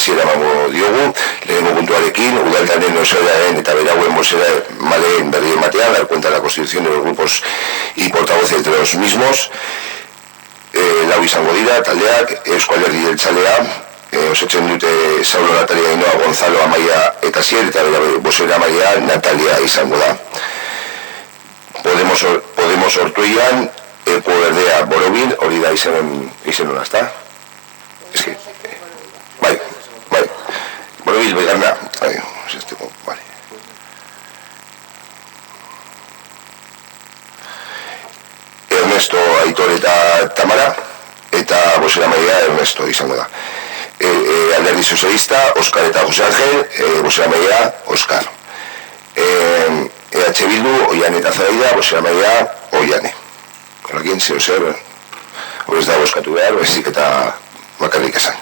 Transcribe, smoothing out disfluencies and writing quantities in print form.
hasiera emango diogu, lehenengo puntuarekin, udaltzainen osaeraren eta berauen bozera maleen berri ematea, dar cuenta de la constitución de los grupos y portavoces de los mismos. Lau izango dira, taldeak, Eusko Alderdi Jeltzalea, osatzen dute Saulo Natalia Ainoa, Gonzalo Amaia eta Zier, eta bozera Amaia Natalia izango da. Podemos Ortuellan, Epo Berdea Borobil, hori da izenuna, ezta? Eski, bai, Borobil, begarna, vale. Ernesto, Aitor eta Tamara, eta bozera maia Ernesto izango da. Alderdi Sozialista, Oskar eta Jose Angel, bozera maia Oskar. EH Bildu, Oiane eta Zaraida, bozera maia Oiane. Horrekin, zeo zer, hori ez da bozkatu behar, bezik eta bakarrik esan.